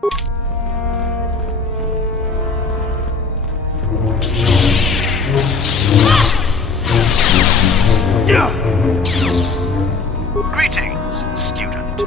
Greetings, student.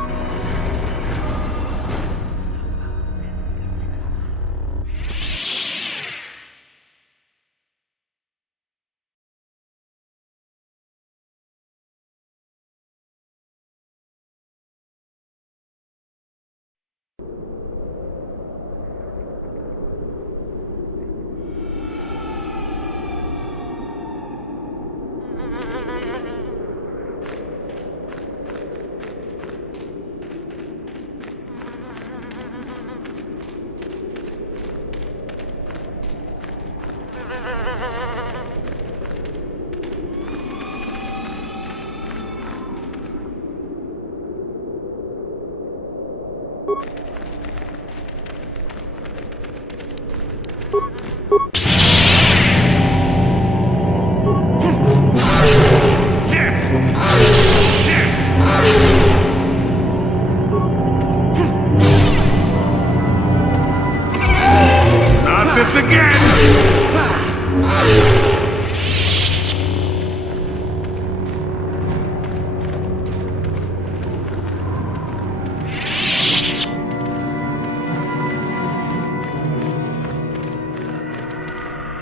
Not this again!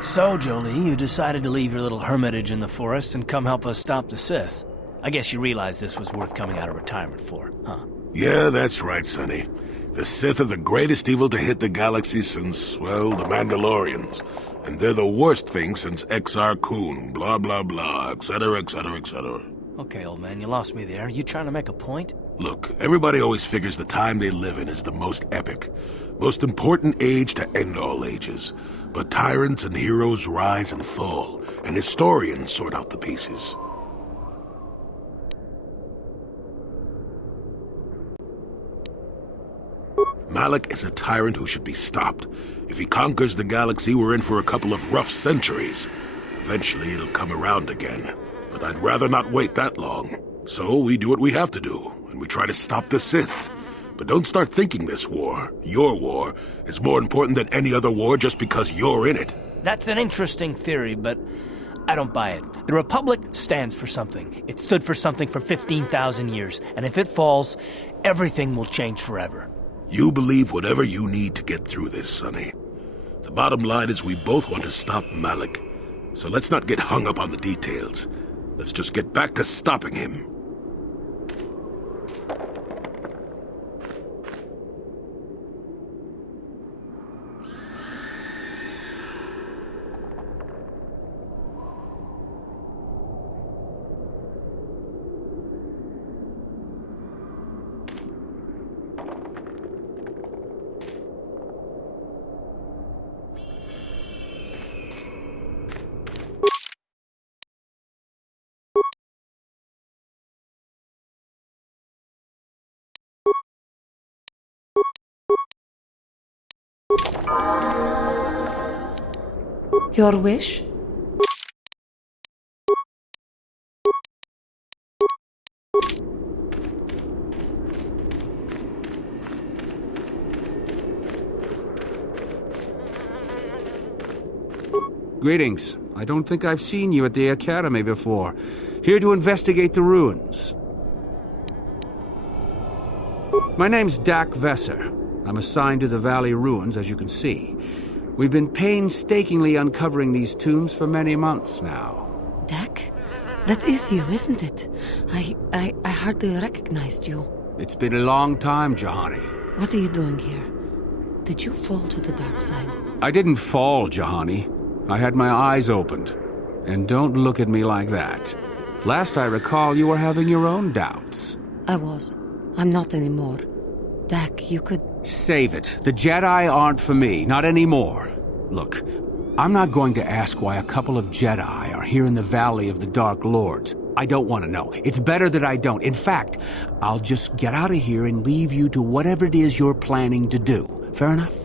So, Jolie, you decided to leave your little hermitage in the forest and come help us stop the Sith. I guess you realized this was worth coming out of retirement for, huh? Yeah, that's right, Sonny. The Sith are the greatest evil to hit the galaxy since, well, the Mandalorians. And they're the worst thing since Exar Kun, blah blah blah, etc., etc., etc. Okay, old man, you lost me there. You trying to make a point? Look, everybody always figures the time they live in is the most epic, most important age to end all ages. But tyrants and heroes rise and fall, and historians sort out the pieces. Malak is a tyrant who should be stopped. If he conquers the galaxy, we're in for a couple of rough centuries. Eventually, it'll come around again. But I'd rather not wait that long. So we do what we have to do, and we try to stop the Sith. But don't start thinking this war, your war, is more important than any other war just because you're in it. That's an interesting theory, but I don't buy it. The Republic stands for something. It stood for something for 15,000 years, and if it falls, everything will change forever. You believe whatever you need to get through this, Sonny. The bottom line is we both want to stop Malak. So let's not get hung up on the details. Let's just get back to stopping him. Your wish? Greetings. I don't think I've seen you at the Academy before. Here to investigate the ruins. My name's Dak Vesser. I'm assigned to the Valley Ruins, as you can see. We've been painstakingly uncovering these tombs for many months now. Dak? That is you, isn't it? I hardly recognized you. It's been a long time, Juhani. What are you doing here? Did you fall to the dark side? I didn't fall, Juhani. I had my eyes opened. And don't look at me like that. Last I recall, you were having your own doubts. I was. I'm not anymore. Dak, you could... Save it. The Jedi aren't for me, not anymore. Look, I'm not going to ask why a couple of Jedi are here in the Valley of the Dark Lords. I don't want to know. It's better that I don't. In fact, I'll just get out of here and leave you to whatever it is you're planning to do. Fair enough?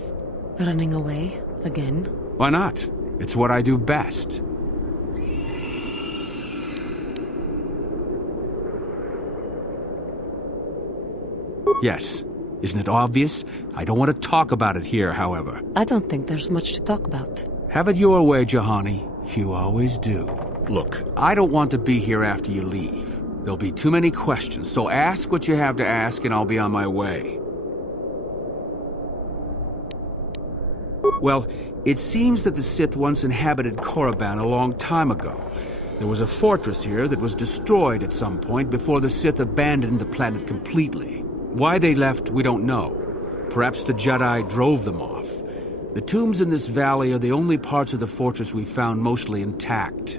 Running away? Again? Why not? It's what I do best. Yes. Isn't it obvious? I don't want to talk about it here, however. I don't think there's much to talk about. Have it your way, Juhani. You always do. Look, I don't want to be here after you leave. There'll be too many questions, so ask what you have to ask and I'll be on my way. Well, it seems that the Sith once inhabited Korriban a long time ago. There was a fortress here that was destroyed at some point before the Sith abandoned the planet completely. Why they left, we don't know. Perhaps the Jedi drove them off. The tombs in this valley are the only parts of the fortress we found mostly intact.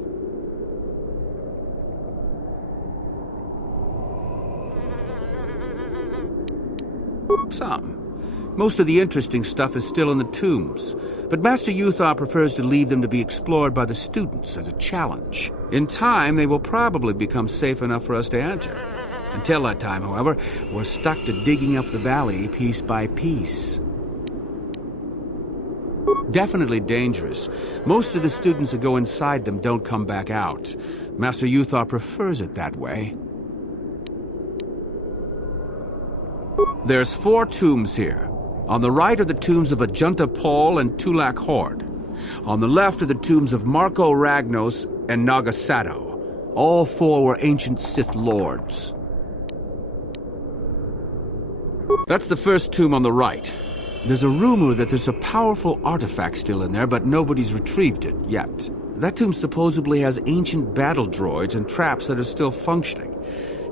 Some. Most of the interesting stuff is still in the tombs, but Master Yuthar prefers to leave them to be explored by the students as a challenge. In time, they will probably become safe enough for us to enter. Until that time, however, we're stuck to digging up the valley piece by piece. Definitely dangerous. Most of the students that go inside them don't come back out. Master Yuthar prefers it that way. There's 4 tombs here. On the right are the tombs of Ajunta Pol and Tulak Horde. On the left are the tombs of Marco Ragnos and Nagasato. All 4 were ancient Sith lords. That's the first tomb on the right. There's a rumor that there's a powerful artifact still in there, but nobody's retrieved it yet. That tomb supposedly has ancient battle droids and traps that are still functioning.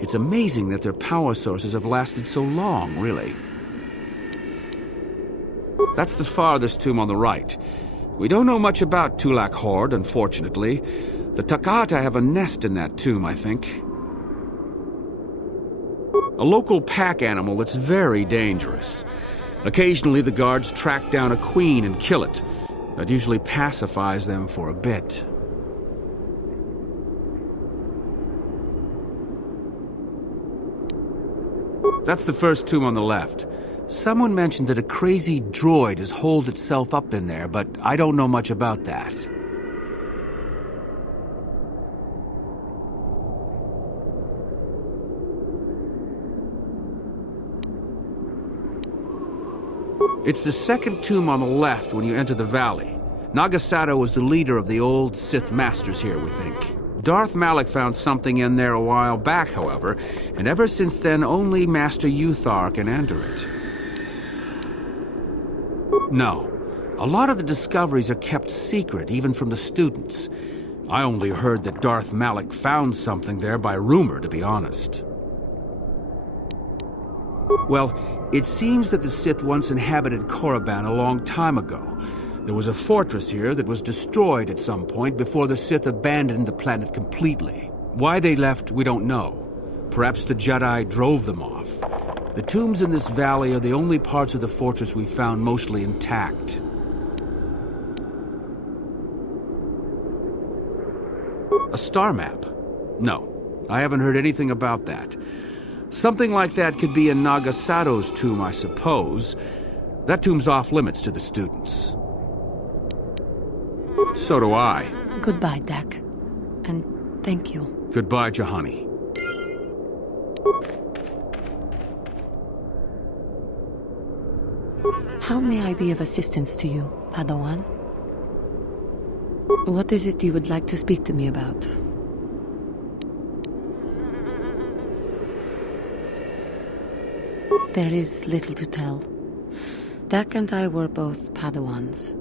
It's amazing that their power sources have lasted so long, really. That's the farthest tomb on the right. We don't know much about Tulak Horde, unfortunately. The Takata have a nest in that tomb, I think. A local pack animal that's very dangerous. Occasionally the guards track down a queen and kill it. That usually pacifies them for a bit. That's the first tomb on the left. Someone mentioned that a crazy droid has holed itself up in there, but I don't know much about that. It's the second tomb on the left when you enter the valley. Nagasato was the leader of the old Sith Masters here, we think. Darth Malak found something in there a while back, however, and ever since then only Master Yuthar can enter it. No. A lot of the discoveries are kept secret, even from the students. I only heard that Darth Malak found something there by rumor, to be honest. Well, it seems that the Sith once inhabited Korriban a long time ago. There was a fortress here that was destroyed at some point before the Sith abandoned the planet completely. Why they left, we don't know. Perhaps the Jedi drove them off. The tombs in this valley are the only parts of the fortress we found mostly intact. A star map? No, I haven't heard anything about that. Something like that could be in Nagasato's tomb, I suppose. That tomb's off limits to the students. So do I. Goodbye, Dak. And thank you. Goodbye, Juhani. How may I be of assistance to you, Padawan? What is it you would like to speak to me about? There is little to tell. Dak and I were both Padawans.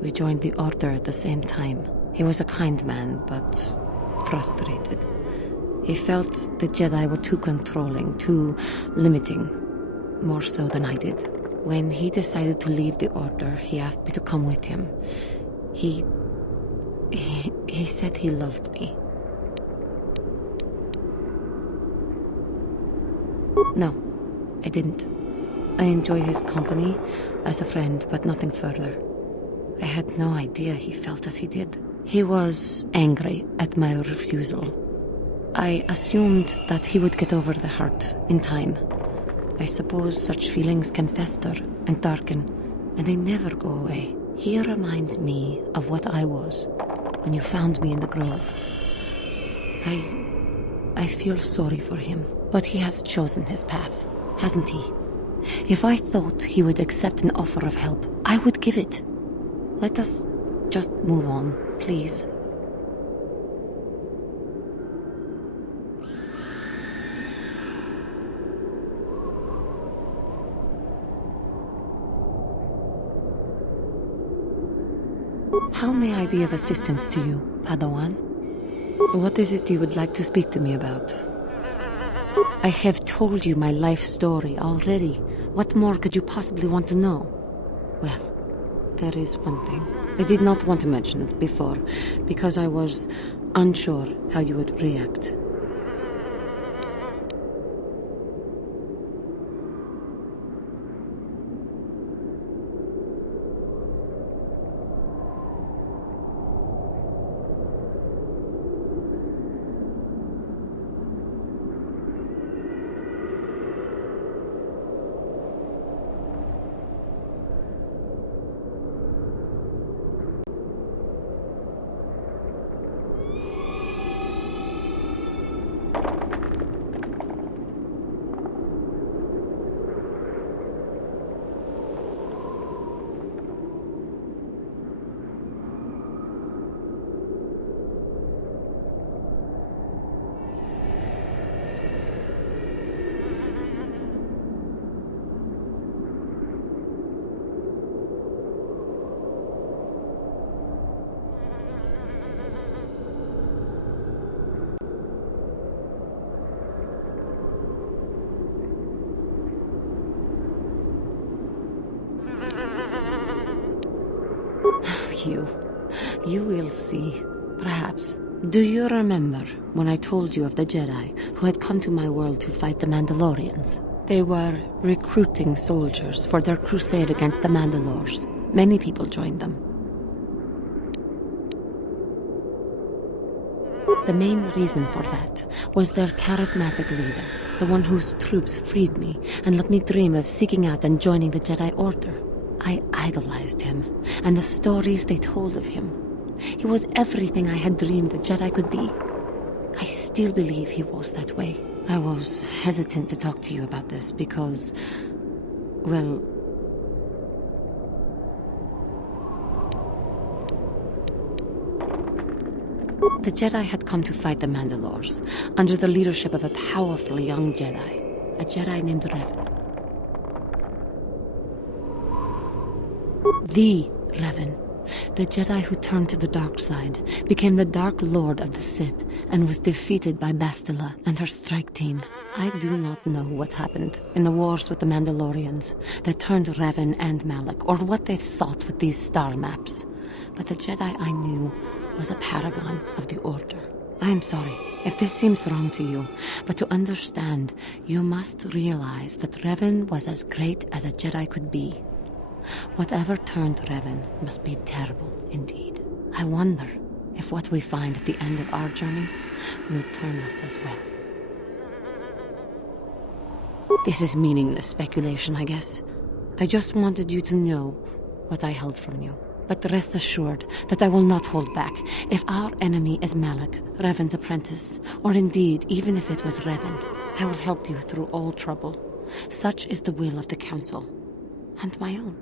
We joined the Order at the same time. He was a kind man, but frustrated. He felt the Jedi were too controlling, too limiting, more so than I did. When he decided to leave the Order, he asked me to come with him. He said he loved me. No, I didn't. I enjoy his company as a friend, but nothing further. I had no idea he felt as he did. He was angry at my refusal. I assumed that he would get over the hurt in time. I suppose such feelings can fester and darken, and they never go away. He reminds me of what I was when you found me in the grove. I feel sorry for him, but he has chosen his path, hasn't he? If I thought he would accept an offer of help, I would give it. Let us just move on, please. How may I be of assistance to you, Padawan? What is it you would like to speak to me about? I have told you my life story already. What more could you possibly want to know? Well, there is one thing. I did not want to mention it before, because I was unsure how you would react. You will see. Perhaps. Do you remember when I told you of the Jedi who had come to my world to fight the Mandalorians? They were recruiting soldiers for their crusade against the Mandalores. Many people joined them. The main reason for that was their charismatic leader, the one whose troops freed me and let me dream of seeking out and joining the Jedi Order. I idolized him, and the stories they told of him. He was everything I had dreamed a Jedi could be. I still believe he was that way. I was hesitant to talk to you about this because, well, the Jedi had come to fight the Mandalores under the leadership of a powerful young Jedi, a Jedi named Revan. The Revan, the Jedi who turned to the dark side, became the Dark Lord of the Sith and was defeated by Bastila and her strike team. I do not know what happened in the wars with the Mandalorians that turned Revan and Malak, or what they sought with these star maps. But the Jedi I knew was a paragon of the Order. I am sorry if this seems wrong to you, but to understand, you must realize that Revan was as great as a Jedi could be. Whatever turned Revan must be terrible indeed. I wonder if what we find at the end of our journey will turn us as well. This is meaningless speculation, I guess. I just wanted you to know what I held from you. But rest assured that I will not hold back. If our enemy is Malak, Revan's apprentice, or indeed even if it was Revan, I will help you through all trouble. Such is the will of the Council, and my own.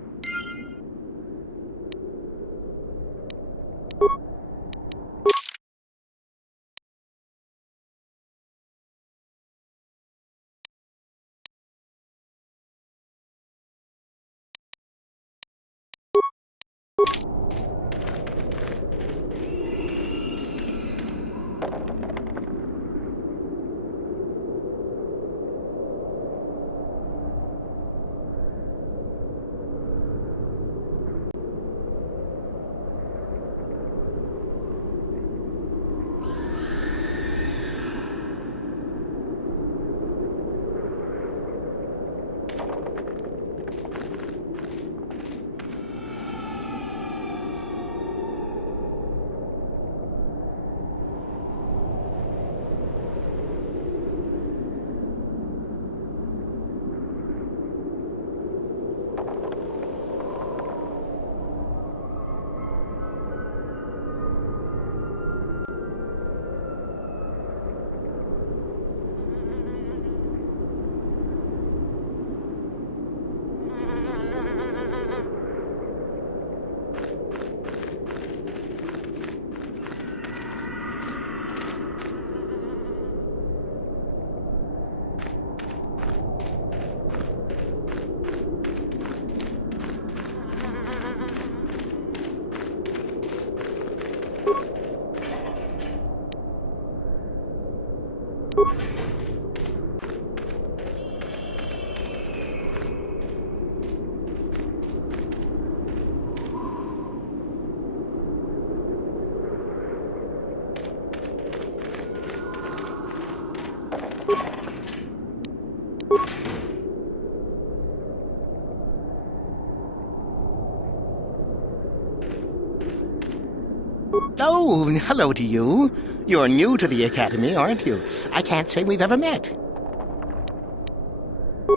Oh, hello to you. You're new to the Academy, aren't you? I can't say we've ever met.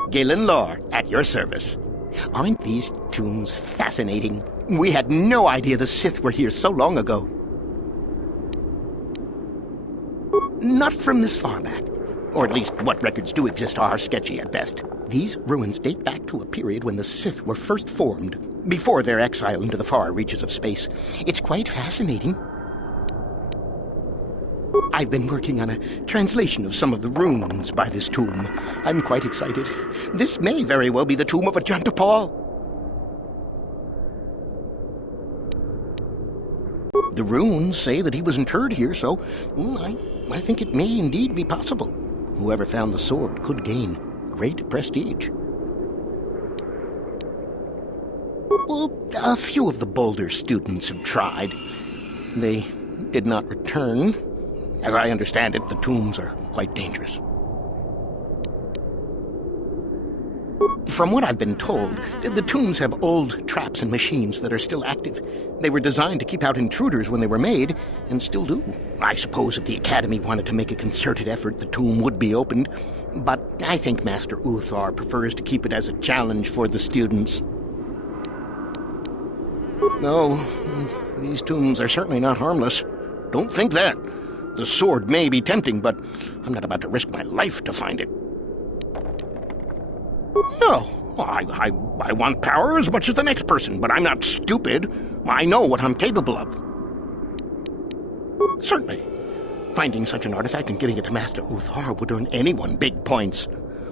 Galen Lore, at your service. Aren't these tombs fascinating? We had no idea the Sith were here so long ago. Not from this far back. Or at least what records do exist are sketchy at best. These ruins date back to a period when the Sith were first formed, before their exile into the far reaches of space. It's quite fascinating. I've been working on a translation of some of the runes by this tomb. I'm quite excited. This may very well be the tomb of Ajanta Paul. The runes say that he was interred here, so I think it may indeed be possible. Whoever found the sword could gain great prestige. Well, a few of the Boulder students have tried. They did not return. As I understand it, the tombs are quite dangerous. From what I've been told, the tombs have old traps and machines that are still active. They were designed to keep out intruders when they were made, and still do. I suppose if the Academy wanted to make a concerted effort, the tomb would be opened. But I think Master Uthar prefers to keep it as a challenge for the students. No, these tombs are certainly not harmless. Don't think that. The sword may be tempting, but I'm not about to risk my life to find it. No, I want power as much as the next person, but I'm not stupid. I know what I'm capable of. Certainly. Finding such an artifact and giving it to Master Uthar would earn anyone big points.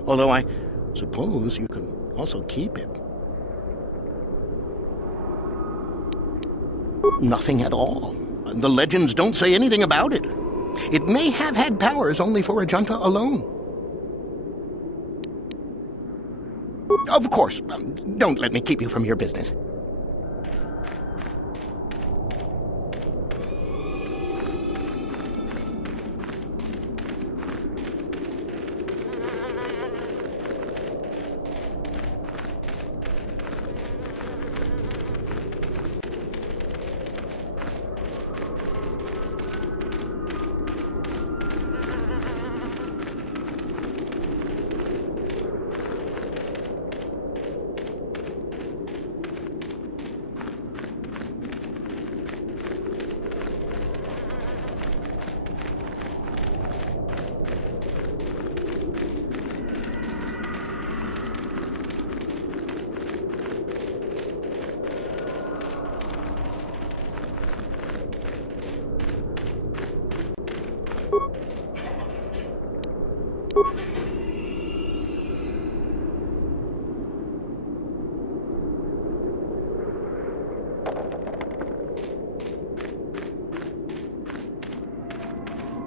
Although I suppose you can also keep it. Nothing at all. The legends don't say anything about it. It may have had powers only for Ajanta alone. Of course, don't let me keep you from your business.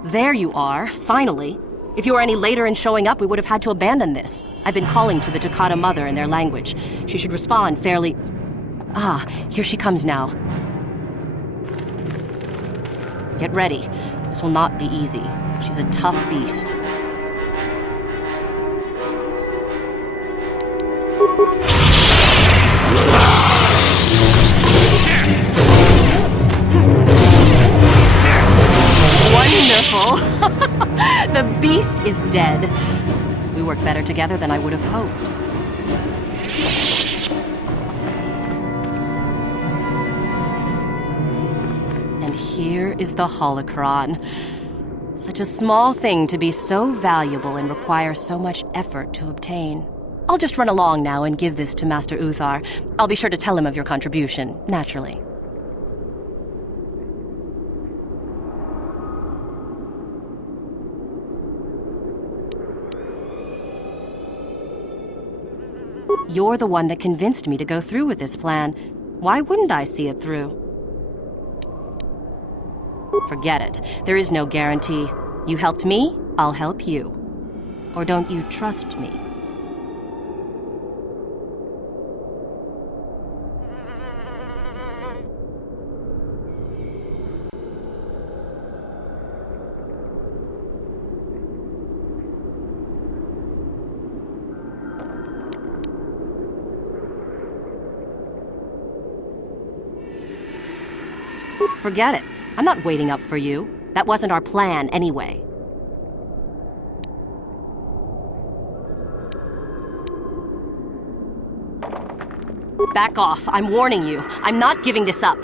There you are, finally. If you were any later in showing up, we would have had to abandon this. I've been calling to the Takata mother in their language. She should respond fairly... Ah, here she comes now. Get ready. This will not be easy. She's a tough beast. Wonderful! The beast is dead. We work better together than I would have hoped. And here is the holocron. Such a small thing to be so valuable and require so much effort to obtain. I'll just run along now and give this to Master Uthar. I'll be sure to tell him of your contribution, naturally. You're the one that convinced me to go through with this plan. Why wouldn't I see it through? Forget it. There is no guarantee. You helped me, I'll help you. Or don't you trust me? Forget it. I'm not waiting up for you. That wasn't our plan anyway. Back off. I'm warning you. I'm not giving this up.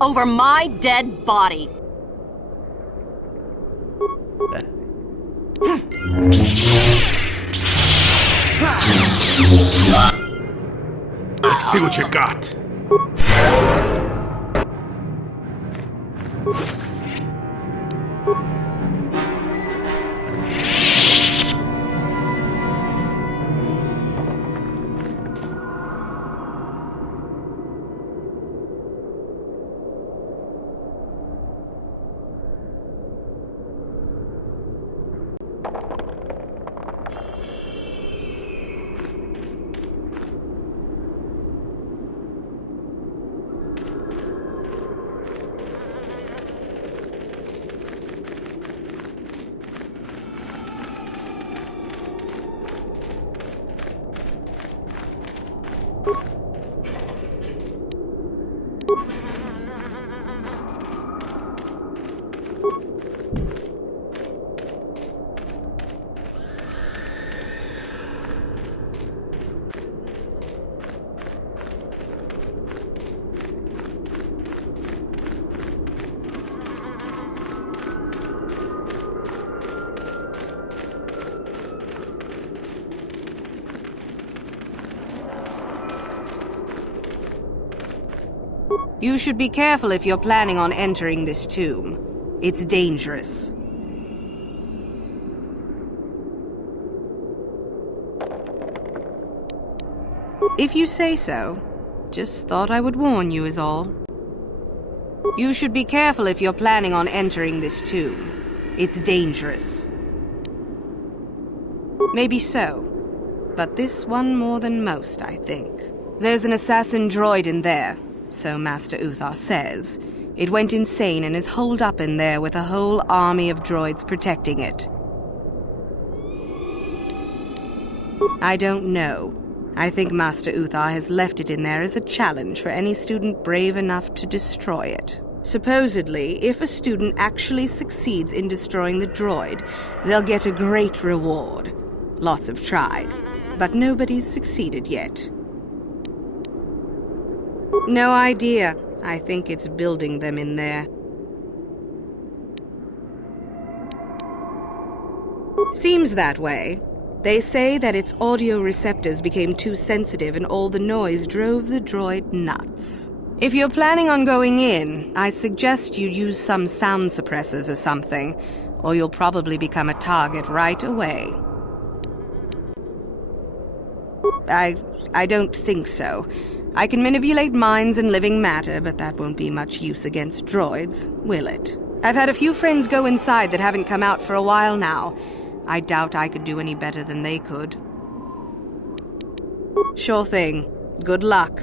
Over my dead body. Let's see what you got. You should be careful if you're planning on entering this tomb. It's dangerous. If you say so. Just thought I would warn you is all. You should be careful if you're planning on entering this tomb. It's dangerous. Maybe so. But this one more than most, I think. There's an assassin droid in there. So Master Uthar says. It went insane and is holed up in there with a whole army of droids protecting it. I don't know. I think Master Uthar has left it in there as a challenge for any student brave enough to destroy it. Supposedly, if a student actually succeeds in destroying the droid, they'll get a great reward. Lots have tried, but nobody's succeeded yet. No idea. I think it's building them in there. Seems that way. They say that its audio receptors became too sensitive and all the noise drove the droid nuts. If you're planning on going in, I suggest you use some sound suppressors or something, or you'll probably become a target right away. I don't think so. I can manipulate minds and living matter, but that won't be much use against droids, will it? I've had a few friends go inside that haven't come out for a while now. I doubt I could do any better than they could. Sure thing. Good luck.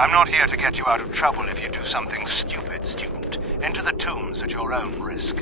I'm not here to get you out of trouble if you do something stupid, student. Enter the tombs at your own risk.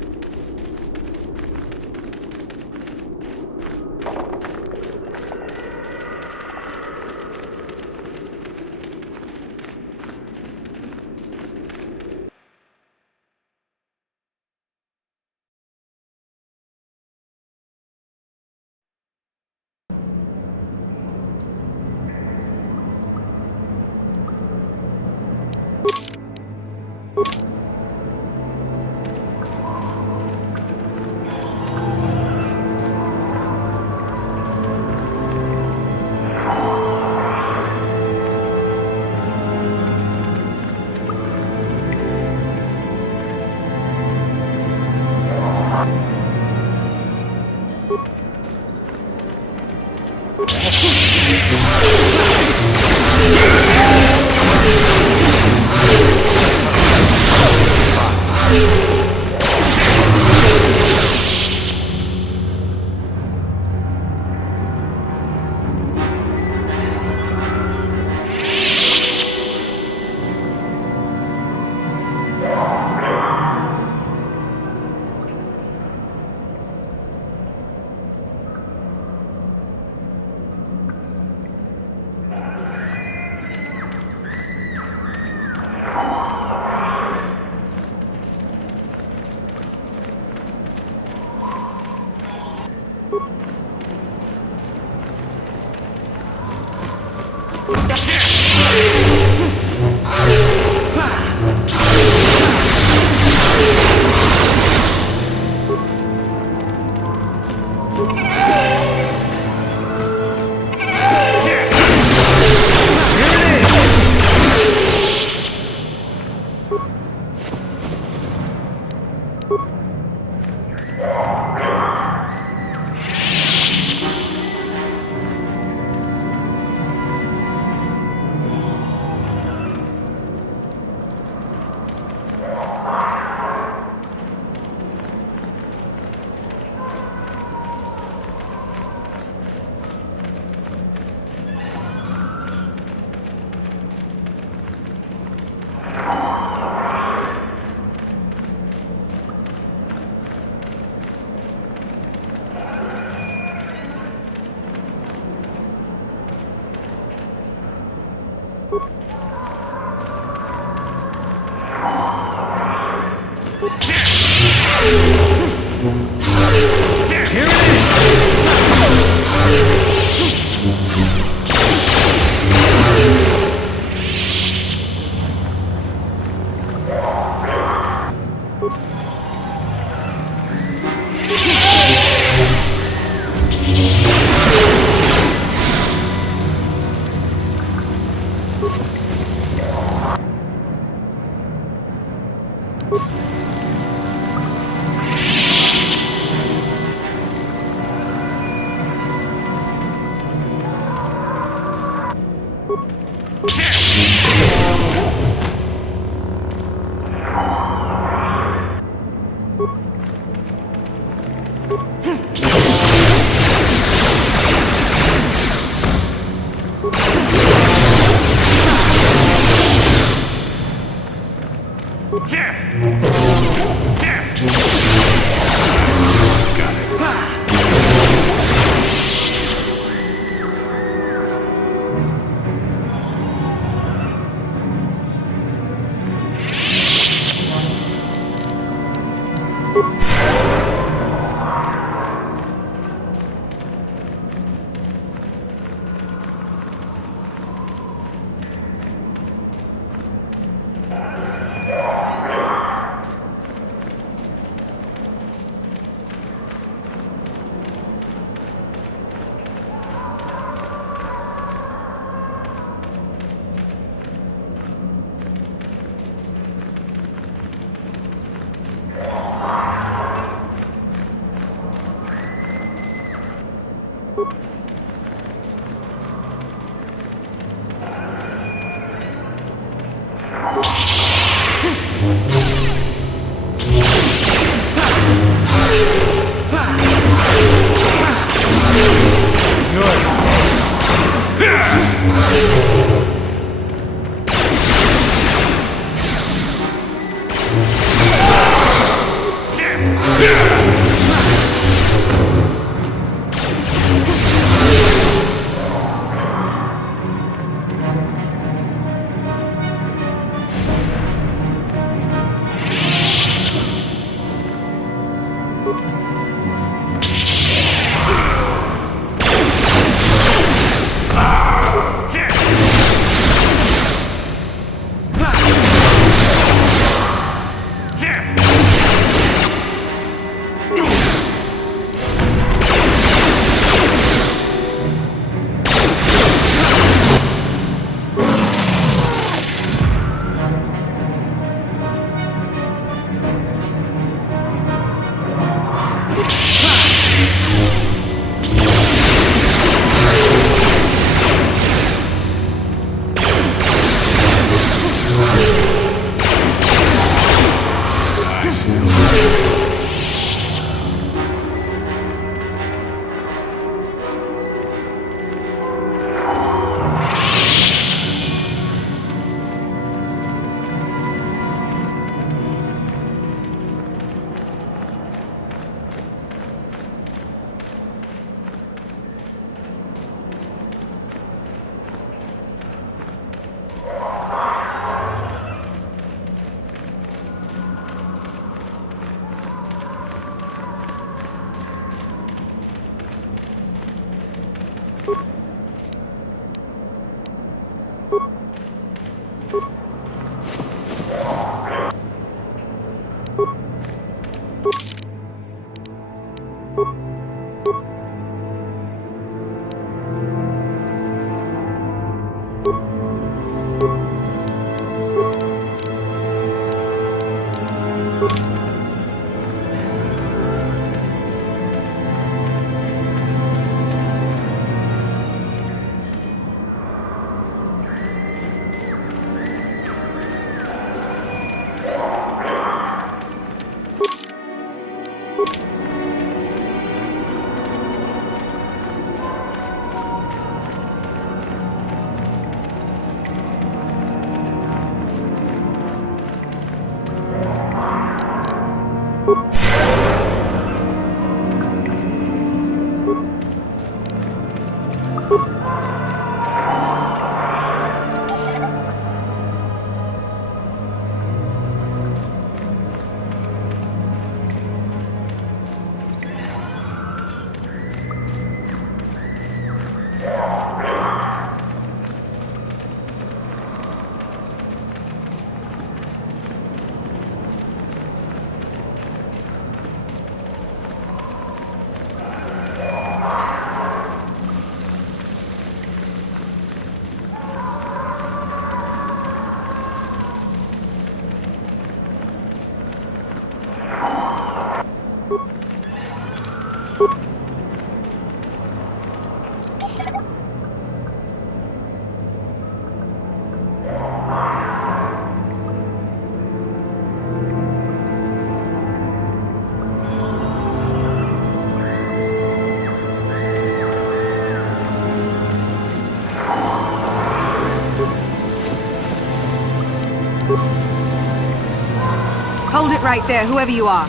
it right there, whoever you are.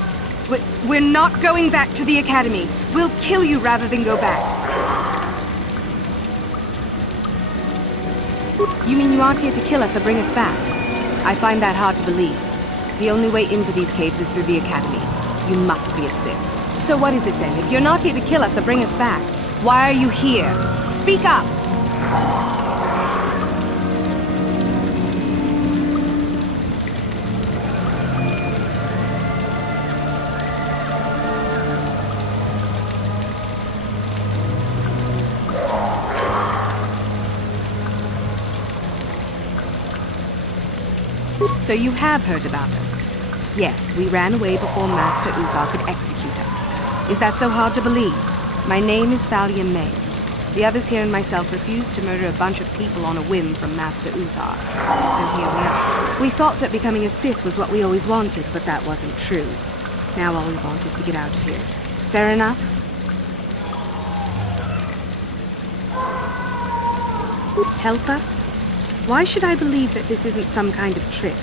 We're not going back to the Academy. We'll kill you rather than go back. You mean you aren't here to kill us or bring us back? I find that hard to believe. The only way into these caves is through the Academy. You must be a Sith. So what is it then? If you're not here to kill us or bring us back, why are you here? Speak up! So you have heard about us? Yes, we ran away before Master Uthar could execute us. Is that so hard to believe? My name is Thalia May. The others here and myself refused to murder a bunch of people on a whim from Master Uthar. So here we are. We thought that becoming a Sith was what we always wanted, but that wasn't true. Now all we want is to get out of here. Fair enough? Help us? Why should I believe that this isn't some kind of trick?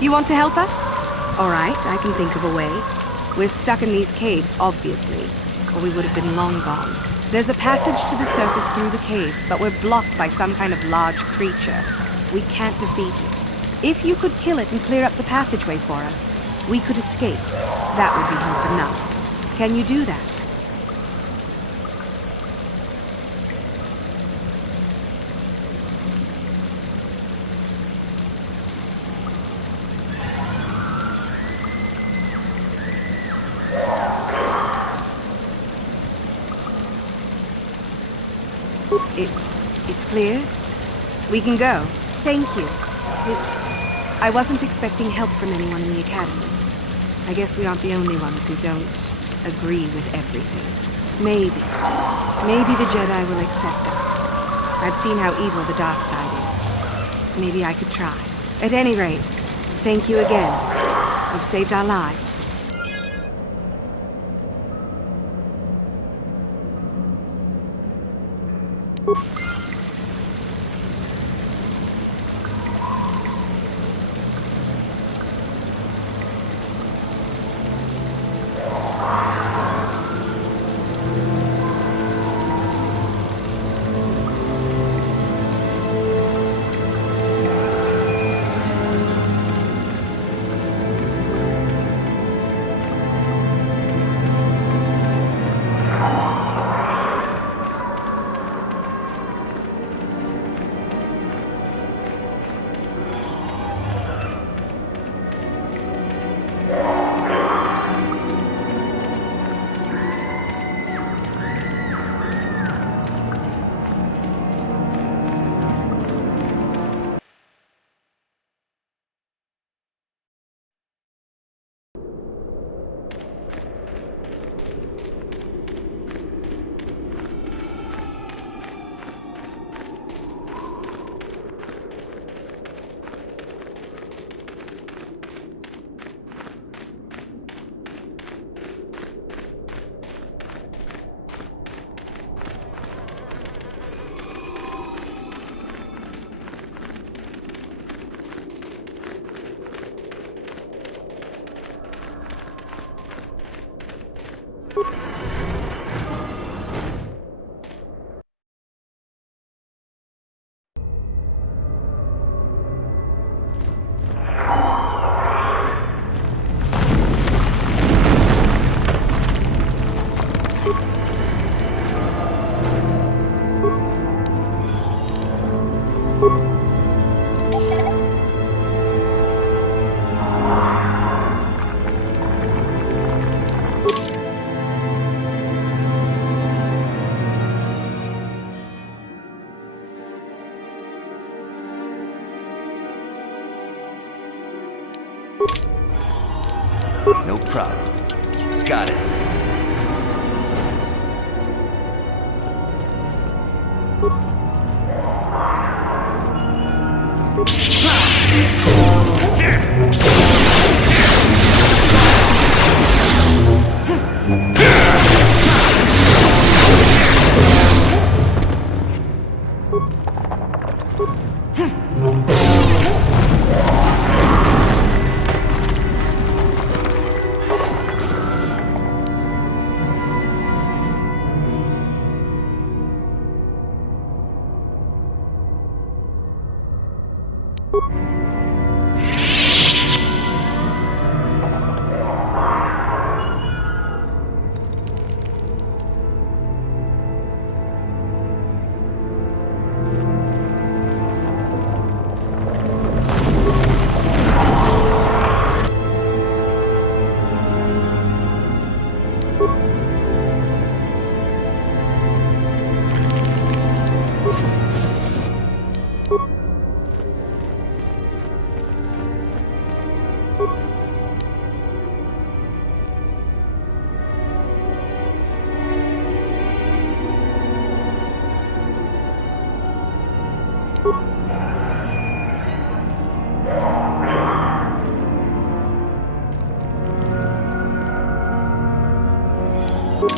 You want to help us? All right, I can think of a way. We're stuck in these caves, obviously, or we would have been long gone. There's a passage to the surface through the caves, but we're blocked by some kind of large creature. We can't defeat it. If you could kill it and clear up the passageway for us, we could escape. That would be hope enough. Can you do that? It's clear. We can go. Thank you. I wasn't expecting help from anyone in the Academy. I guess we aren't the only ones who don't agree with everything. Maybe the Jedi will accept us. I've seen how evil the dark side is. Maybe I could try. At any rate, thank you again. You've saved our lives. No problem. Got it. Too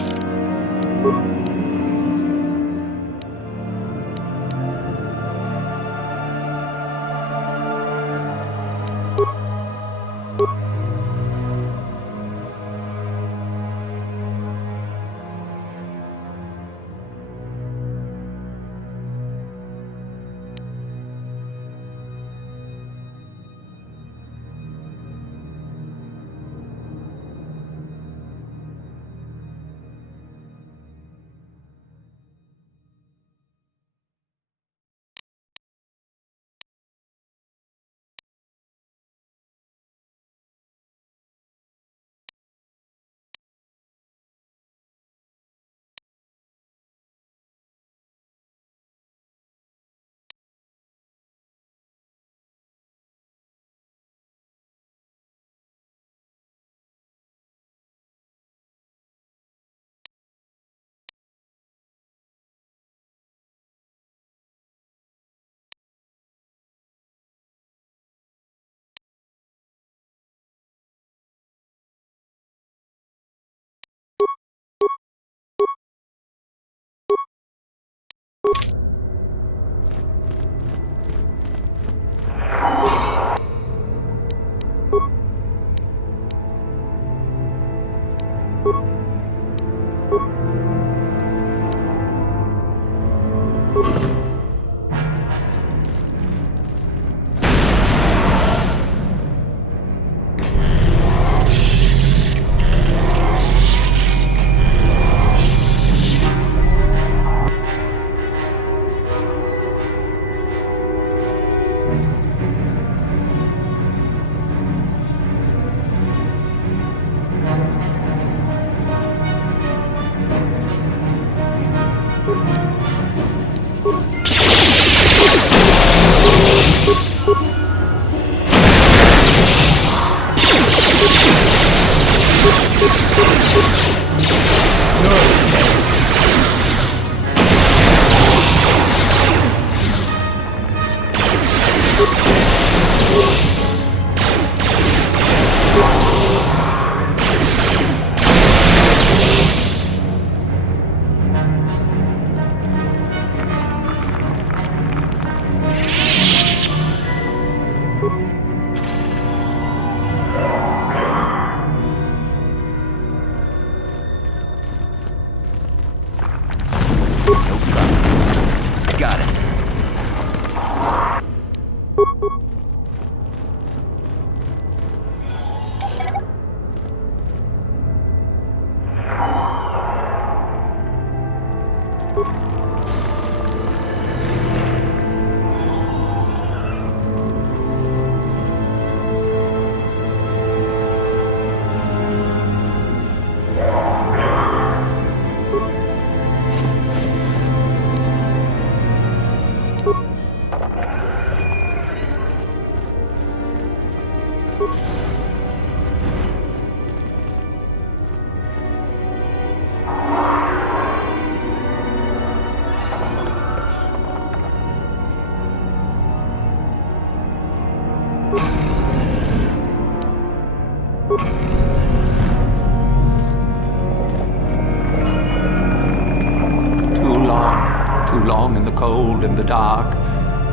long in the cold and the dark.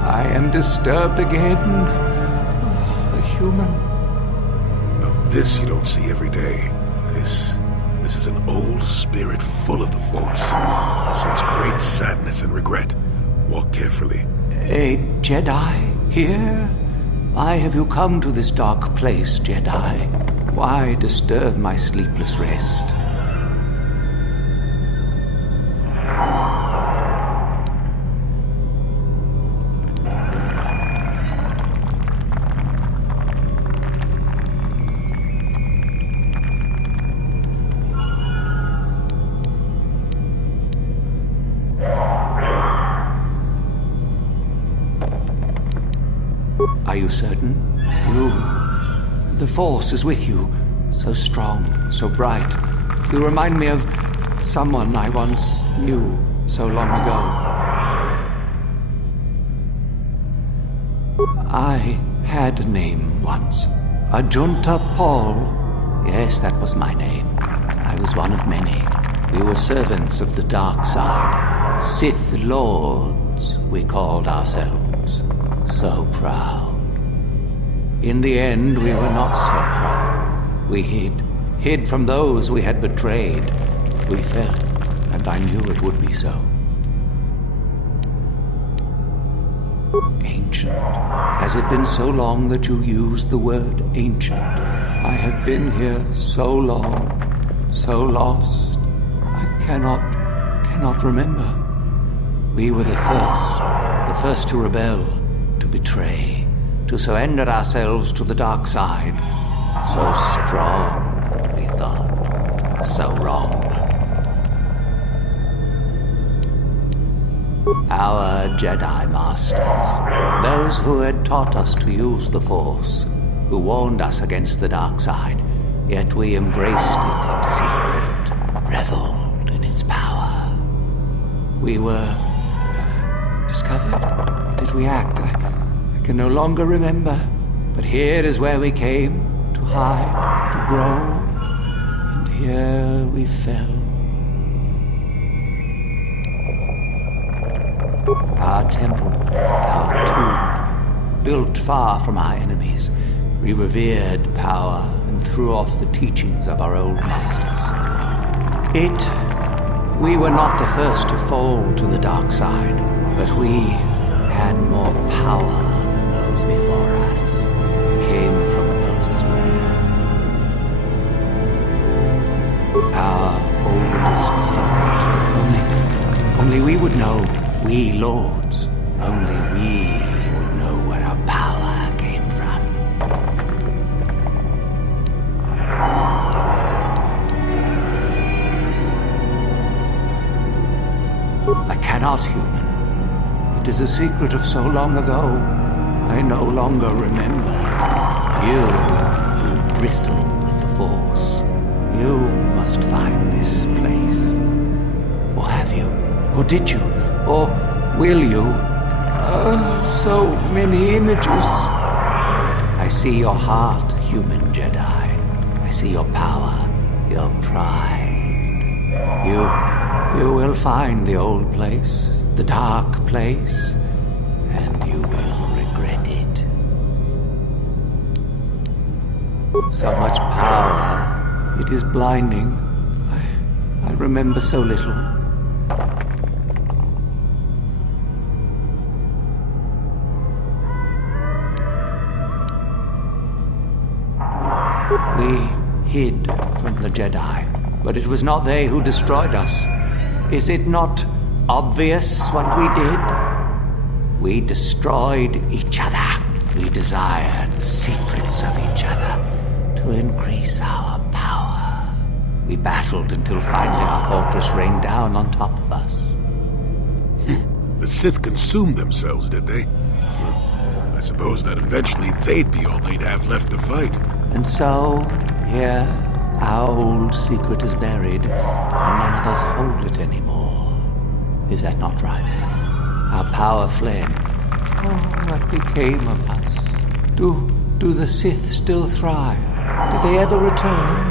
I am disturbed again. A human. Now this you don't see every day. This is an old spirit full of the Force. I sense great sadness and regret. Walk carefully. A Jedi here? Why have you come to this dark place, Jedi? Why disturb my sleepless rest? Are you certain? The Force is with you. So strong, so bright. You remind me of someone I once knew so long ago. I had a name once. Ajunta Paul. Yes, that was my name. I was one of many. We were servants of the dark side. Sith lords, we called ourselves. So proud. In the end, we were not so proud. We hid from those we had betrayed. We fell, and I knew it would be so. Ancient. Has it been so long that you used the word ancient? I have been here so long, so lost. I cannot remember. We were the first to rebel, to betray, to surrender ourselves to the dark side. So strong, we thought. So wrong. Our Jedi Masters, those who had taught us to use the Force, who warned us against the dark side, yet we embraced it in secret, reveled in its power. We were discovered? Or did we act? I can no longer remember, but here is where we came, to hide, to grow, and here we fell. Our temple, our tomb, built far from our enemies, we revered power and threw off the teachings of our old masters. We were not the first to fall to the dark side, but we had more power than those before us, who came from elsewhere. Our oldest secret, only we would know. We lords, only we would know where our power came from. I cannot, human. It is a secret of so long ago. I no longer remember. You bristle with the Force. You must find this place. Or have you? Or did you? Or will you? So many images. I see your heart, human Jedi. I see your power, your pride. You will find the old place, the dark place, and you will regret it. So much power, it is blinding. I remember so little. We hid from the Jedi, but it was not they who destroyed us. Is it not obvious what we did? We destroyed each other. We desired the secrets of each other to increase our power. We battled until finally our fortress rained down on top of us. The Sith consumed themselves, did they? I suppose that eventually they'd be all they'd have left to fight. And so, here, our old secret is buried, and none of us hold it anymore. Is that not right? Our power fled. Oh, what became of us? Do the Sith still thrive? Do they ever return?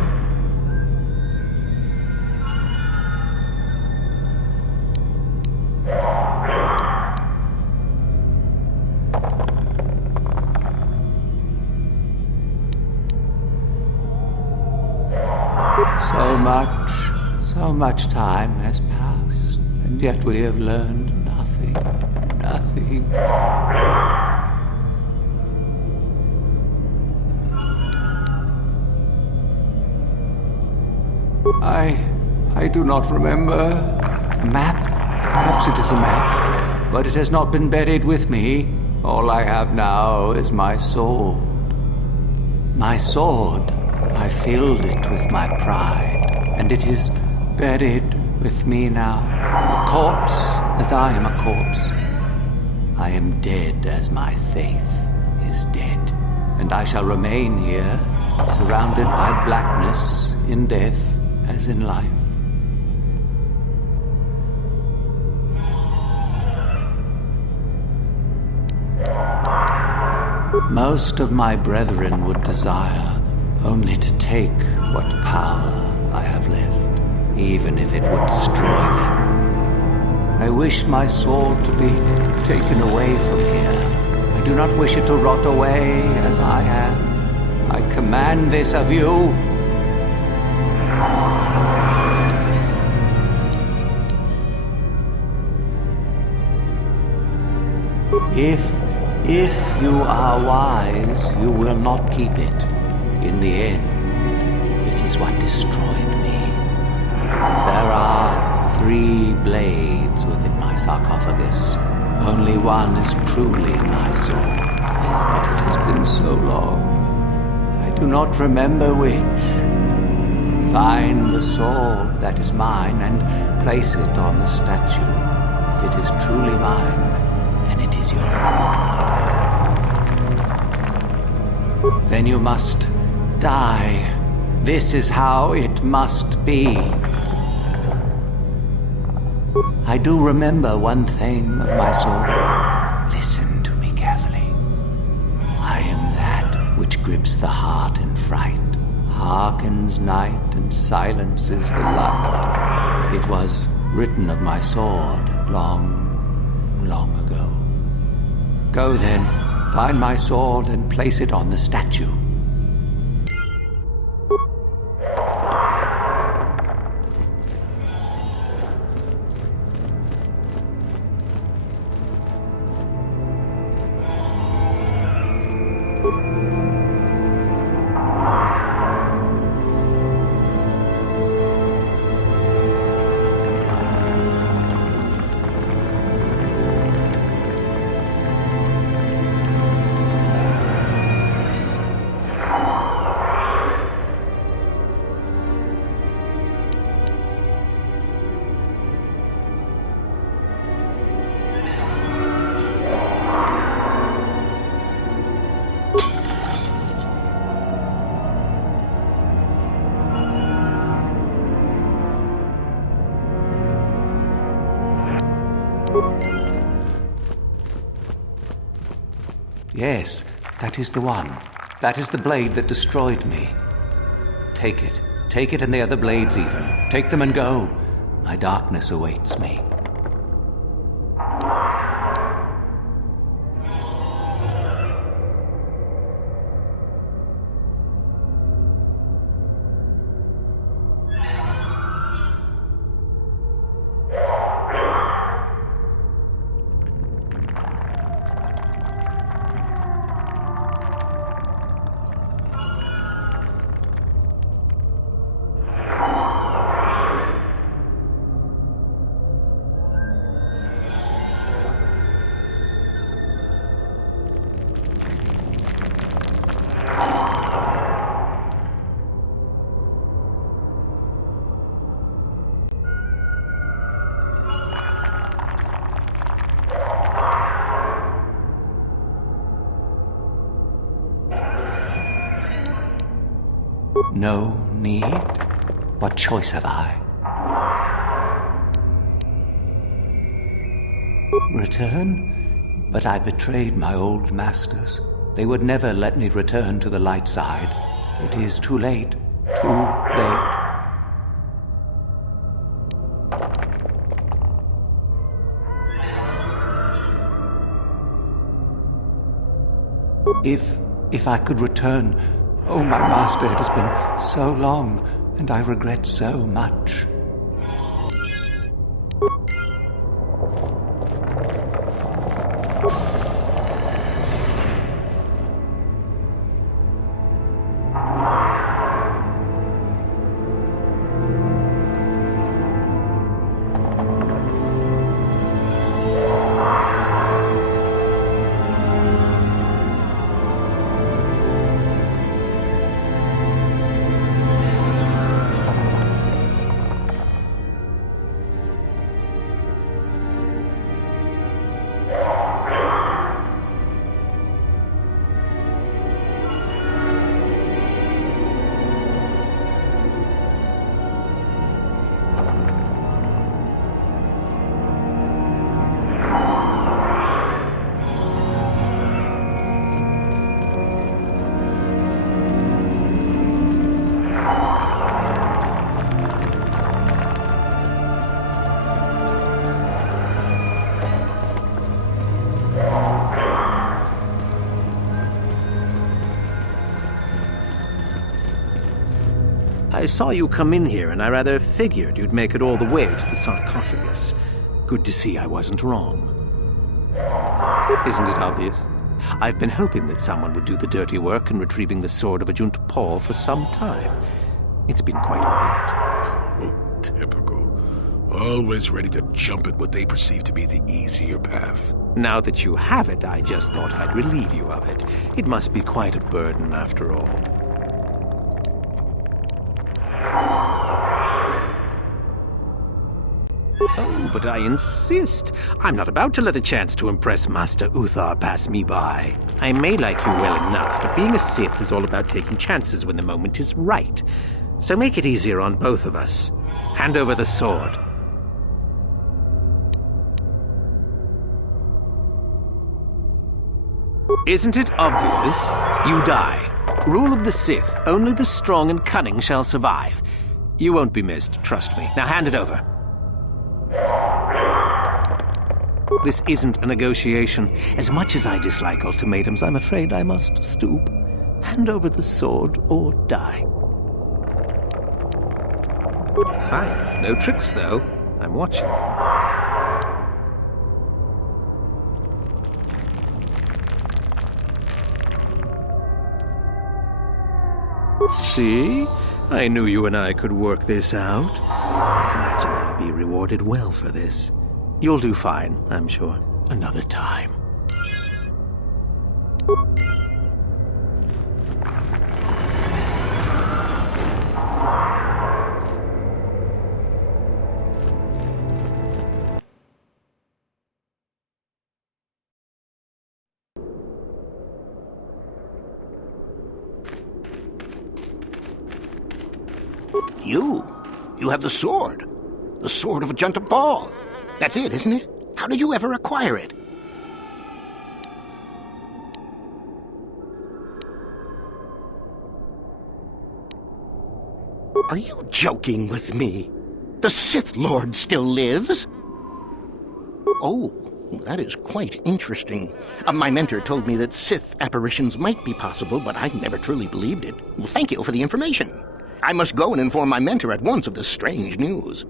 So much time has passed, and yet we have learned nothing. Nothing. I do not remember. A map? Perhaps it is a map, but it has not been buried with me. All I have now is my sword. My sword. I filled it with my pride, and it is buried with me now. A corpse, as I am a corpse. I am dead as my faith is dead, and I shall remain here, surrounded by blackness in death as in life. Most of my brethren would desire only to take what power I have left. even if it would destroy them. I wish my sword to be taken away from here. I do not wish it to rot away as I am. I command this of you. If you are wise, you will not keep it. In the end, it is what destroyed me. There are 3 blades within my sarcophagus. Only one is truly my sword, but it has been so long. I do not remember which. Find the sword that is mine and place it on the statue. If it is truly mine, then it is yours. Then you must die. This is how it must be. I do remember one thing of my sword. Listen to me carefully. I am that which grips the heart in fright, hearkens night and silences the light. It was written of my sword long, long ago. Go then, find my sword and place it on the statue. Yes, that is the one. That is the blade that destroyed me. Take it. Take it and the other blades even. Take them and go. My darkness awaits me. No need? What choice have I? Return? But I betrayed my old masters. They would never let me return to the light side. It is too late. Too late. If I could return... Oh, my master, it has been so long, and I regret so much. I saw you come in here, and I rather figured you'd make it all the way to the sarcophagus. Good to see I wasn't wrong. Isn't it obvious? I've been hoping that someone would do the dirty work in retrieving the sword of Ajunta Paul for some time. It's been quite a wait. Typical. Always ready to jump at what they perceive to be the easier path. Now that you have it, I just thought I'd relieve you of it. It must be quite a burden after all. Oh, but I insist. I'm not about to let a chance to impress Master Uthar pass me by. I may like you well enough, but being a Sith is all about taking chances when the moment is right. So make it easier on both of us. Hand over the sword. Isn't it obvious? You die. Rule of the Sith. Only the strong and cunning shall survive. You won't be missed, trust me. Now hand it over. This isn't a negotiation. As much as I dislike ultimatums, I'm afraid I must stoop. Hand over the sword or die. Fine. No tricks, though. I'm watching you. See? I knew you and I could work this out. I imagine I'll be rewarded well for this. You'll do fine, I'm sure. Another time. You have the sword. The sword of Ajunta Paul. That's it, isn't it? How did you ever acquire it? Are you joking with me? The Sith Lord still lives? Oh, that is quite interesting. My mentor told me that Sith apparitions might be possible, but I never truly believed it. Well, thank you for the information. I must go and inform my mentor at once of this strange news.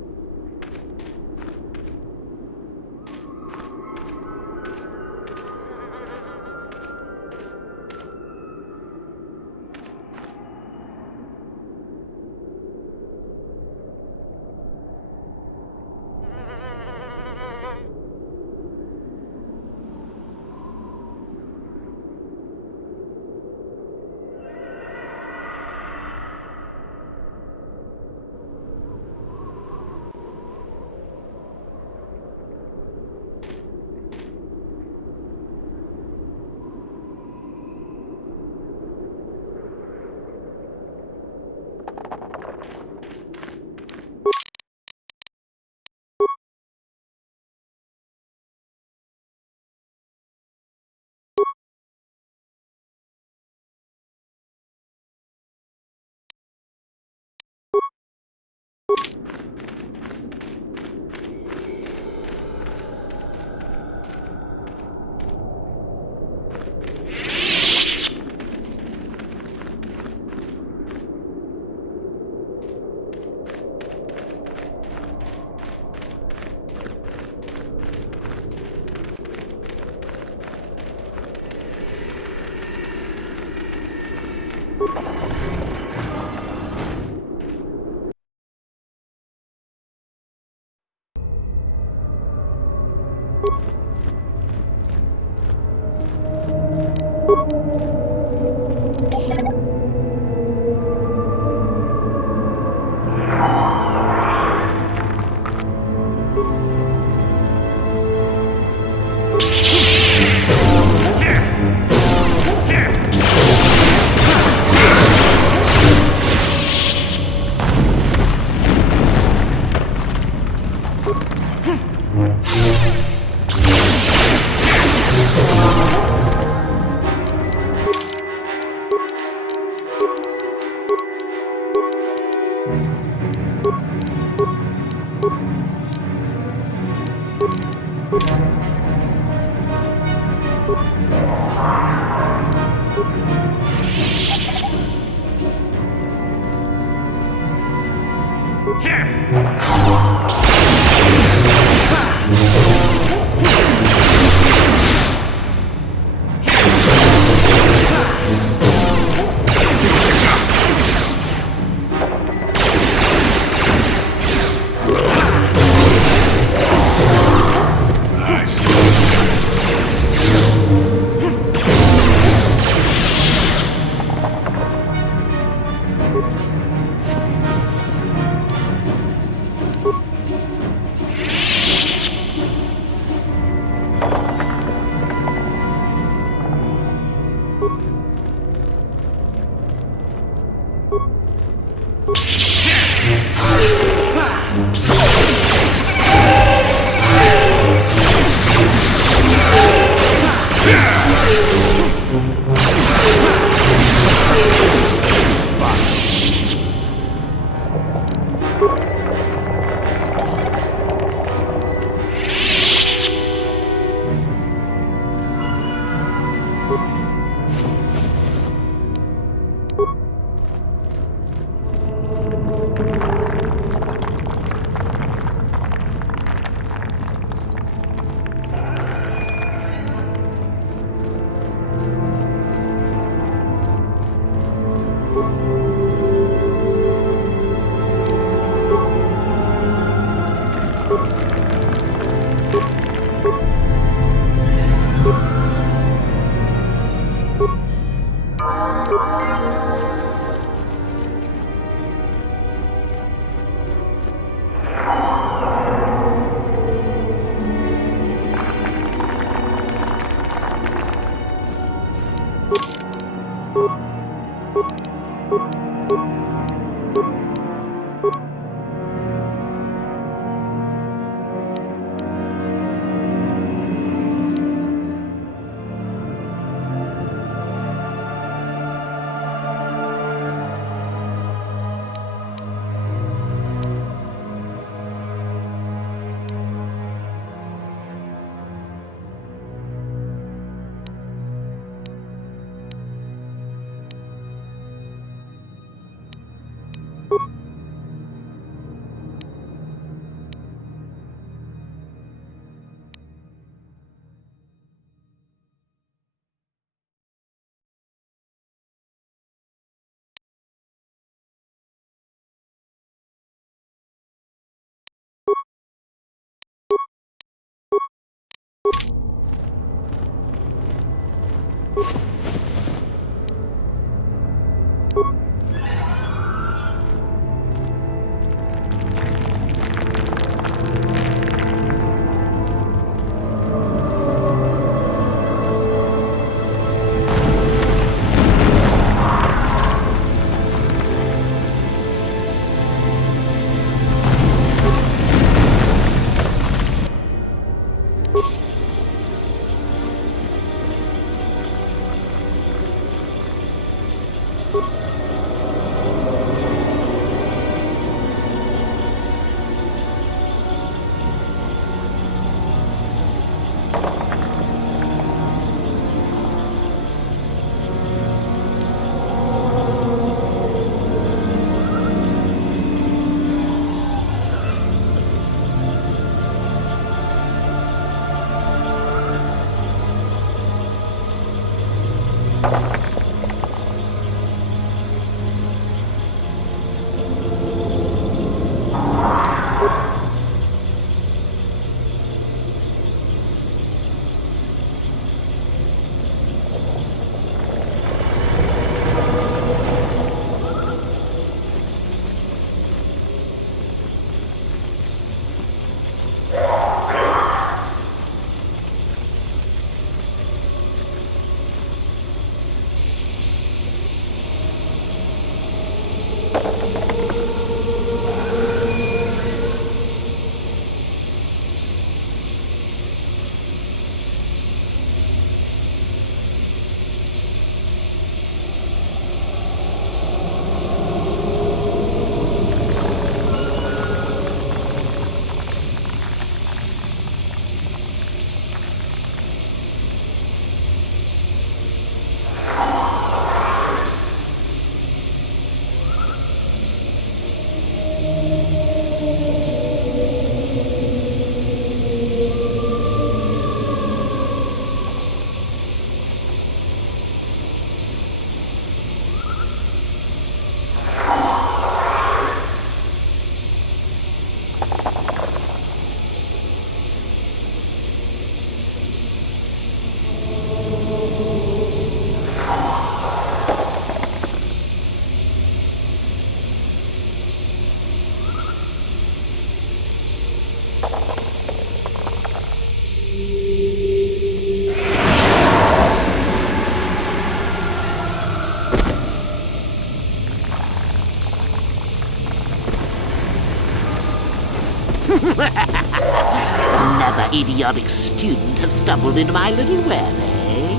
Another idiotic student has stumbled into my little web, eh?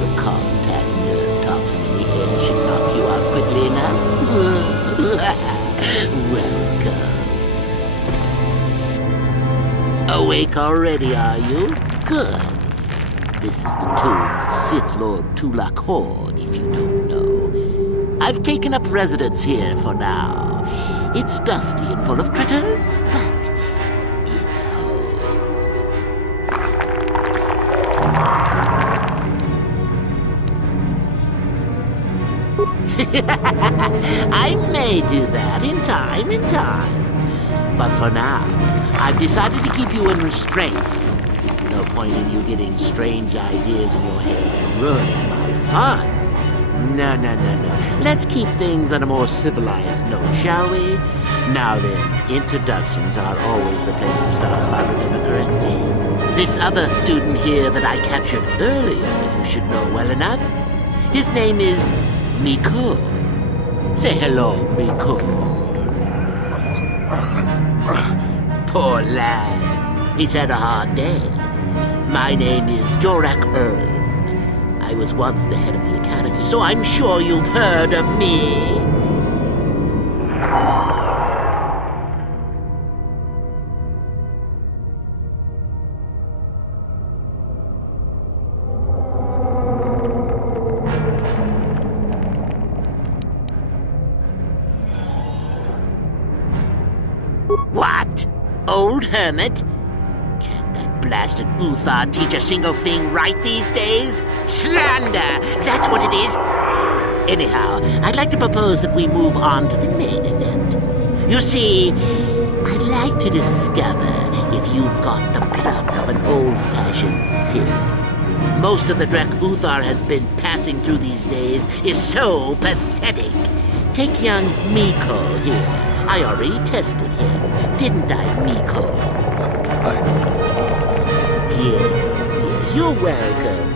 The contact nerve toxin in the air should knock you out quickly enough. Welcome. Awake already, are you? Good. This is the tomb of Sith Lord Tulak Horde, if you don't know. I've taken up residence here for now. It's dusty and full of critters, but it's home. I may do that in time. But for now, I've decided to keep you in restraint. No point in you getting strange ideas in your head and ruining my fun. No. Let's keep things on a more civilized note, shall we? Now then, introductions are always the place to start, if I remember correctly. This other student here that I captured earlier, you should know well enough. His name is Miko. Say hello, Miko. Poor lad. He's had a hard day. My name is Jorak Ern. I was once the head of the academy, so I'm sure you've heard of me. What? Old hermit? Can't that blasted Uthar teach a single thing right these days? Slander! That's what it is! Anyhow, I'd like to propose that we move on to the main event. You see, I'd like to discover if you've got the pluck of an old-fashioned Sith. Most of the dreck Uthar has been passing through these days is so pathetic. Take young Miko here. I already tested him, didn't I, Miko? Yes, you're welcome.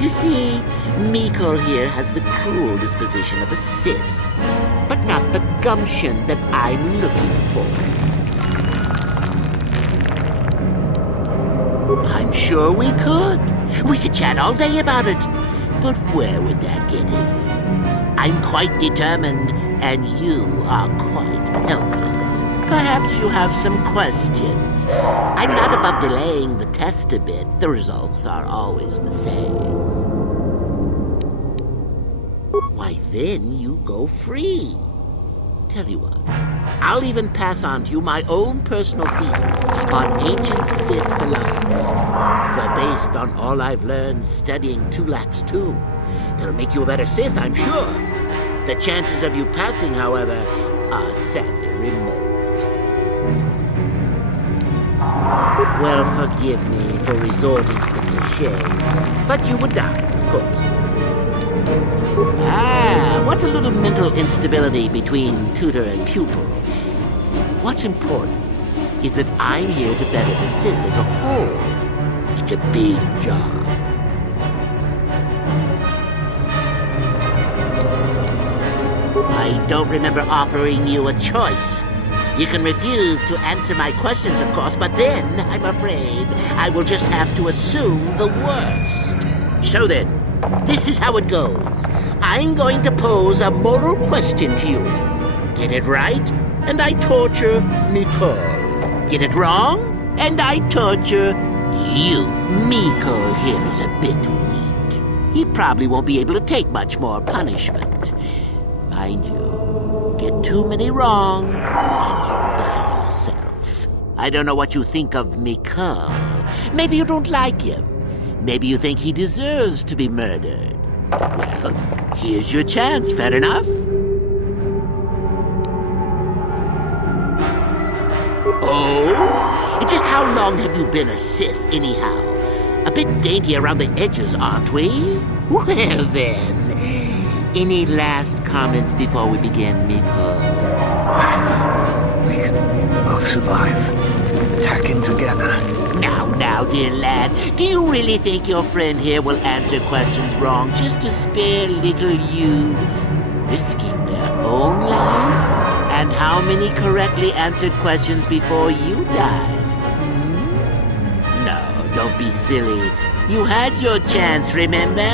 You see, Miko here has the cruel disposition of a Sith, but not the gumption that I'm looking for. I'm sure we could. We could chat all day about it. But where would that get us? I'm quite determined, and you are quite helpless. Perhaps you have some questions. I'm not above delaying the test a bit. The results are always the same. Why, then you go free. Tell you what, I'll even pass on to you my own personal thesis on ancient Sith philosophies. They're based on all I've learned studying Tulak's tomb. They'll make you a better Sith, I'm sure. The chances of you passing, however, are sadly remote. Well, forgive me for resorting to the cliché, but you would die, of course. What's a little mental instability between tutor and pupil? What's important is that I'm here to better the Sith as a whole. It's a big job. I don't remember offering you a choice. You can refuse to answer my questions, of course, but then, I'm afraid, I will just have to assume the worst. So then, this is how it goes. I'm going to pose a moral question to you. Get it right, and I torture Miko. Get it wrong, and I torture you. Miko here is a bit weak. He probably won't be able to take much more punishment. Mind you, get too many wrong, and you'll die yourself. I don't know what you think of Miko. Maybe you don't like him. Maybe you think he deserves to be murdered. Well, here's your chance, fair enough? Oh? Just how long have you been a Sith, anyhow? A bit dainty around the edges, aren't we? Well, then. Any last comments before we begin, Miko? both survive. Attack in together. Now, dear lad, do you really think your friend here will answer questions wrong just to spare little you, risking their own life? And how many correctly answered questions before you died? No, don't be silly. You had your chance, remember?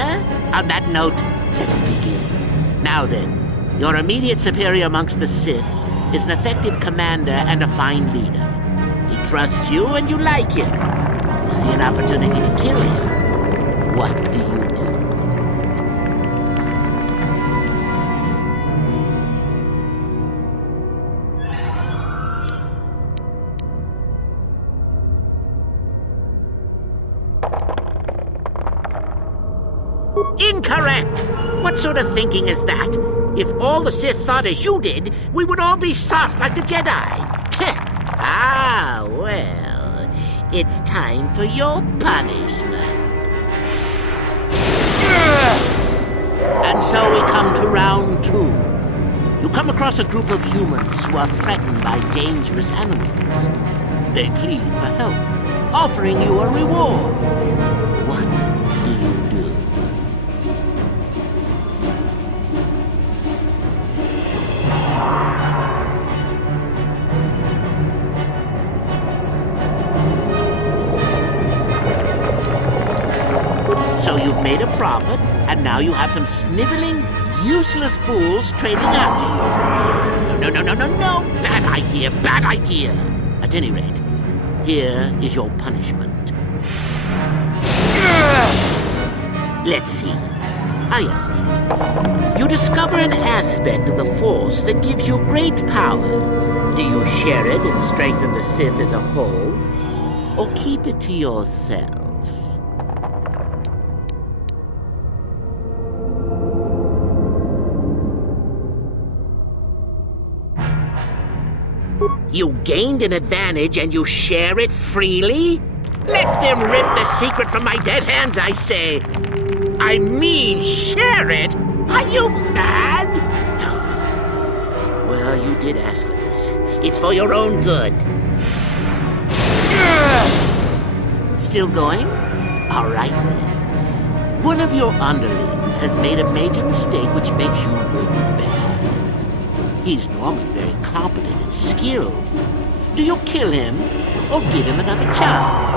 On that note, let's begin. Now then, your immediate superior amongst the Sith is an effective commander and a fine leader. He trusts you and you like him. You see an opportunity to kill him. What do you do? Incorrect! What sort of thinking is that? If all the Sith thought as you did, we would all be soft like the Jedi. Ah, well, it's time for your punishment. And so we come to round 2. You come across a group of humans who are threatened by dangerous animals. They plead for help, offering you a reward. What do you do? So you've made a profit, and now you have some sniveling, useless fools trailing after you. No. Bad idea. At any rate, here is your punishment. Let's see. Ah, yes. You discover an aspect of the Force that gives you great power. Do you share it and strengthen the Sith as a whole? Or keep it to yourself? You gained an advantage and you share it freely? Let them rip the secret from my dead hands, I say. I mean, share it? Are you mad? Well, you did ask for this. It's for your own good. Still going? All right, then. One of your underlings has made a major mistake which makes you look bad. He's normally very competent and skilled. Do you kill him or give him another chance?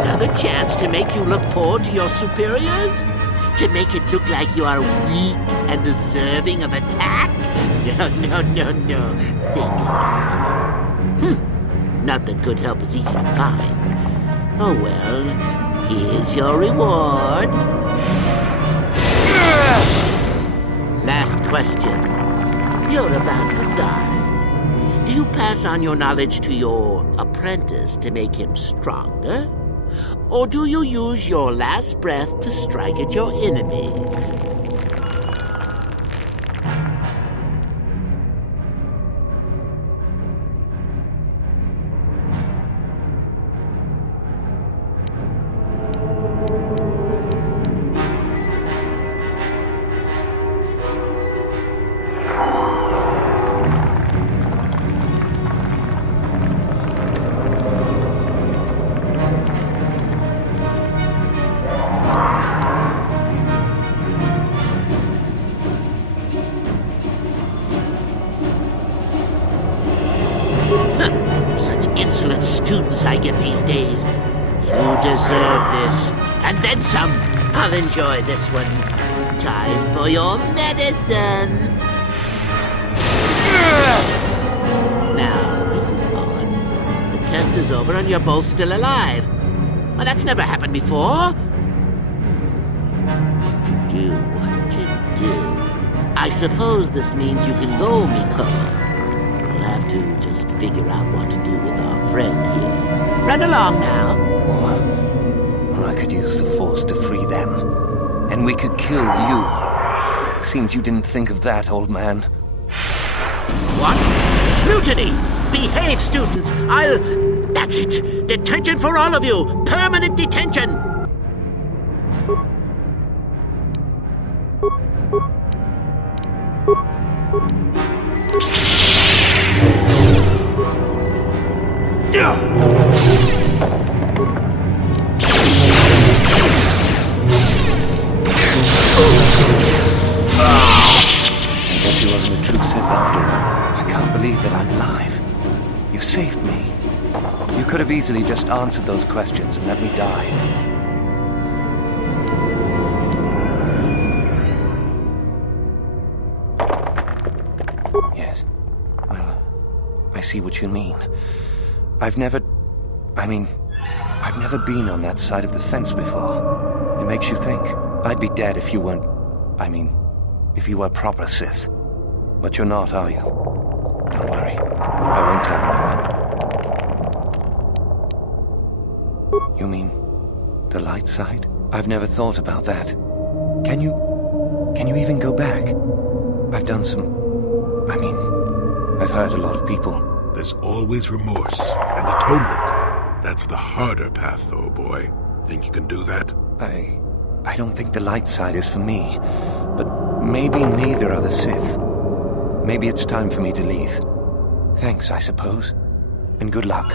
Another chance to make you look poor to your superiors? To make it look like you are weak and deserving of attack? No. Think. Not that good help is easy to find. Oh well, here's your reward. Last question. You're about to die. Do you pass on your knowledge to your apprentice to make him stronger? Or do you use your last breath to strike at your enemies? Insolent students I get these days. You deserve this. And then some. I'll enjoy this one. Time for your medicine. Now, this is odd. The test is over and you're both still alive. Well, that's never happened before. What to do? I suppose this means you can go, Miko. We'll have to just figure out what to do with our friend here. Run along now. Or I could use the Force to free them. And we could kill you. Seems you didn't think of that, old man. What? Mutiny! Behave, students! That's it! Detention for all of you! Permanent detention! true Sith after all. I can't believe that I'm alive. You saved me. You could have easily just answered those questions and let me die. Yes. Well, I see what you mean. I've never been on that side of the fence before. It makes you think. I'd be dead if you weren't... if you were proper Sith. But you're not, are you? Don't worry. I won't tell anyone. You mean the light side? I've never thought about that. Can you even go back? I've done some... I've hurt a lot of people. There's always remorse and atonement. That's the harder path, though, boy. Think you can do that? I don't think the light side is for me. But maybe neither are the Sith. Maybe it's time for me to leave. Thanks, I suppose. And good luck.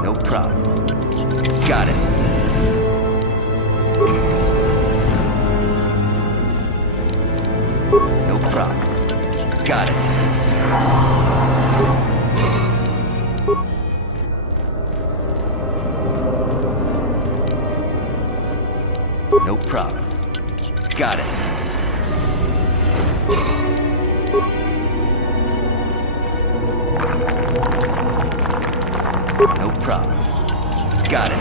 No problem. Got it. No problem. Got it. No problem. Got it. No problem. Got it.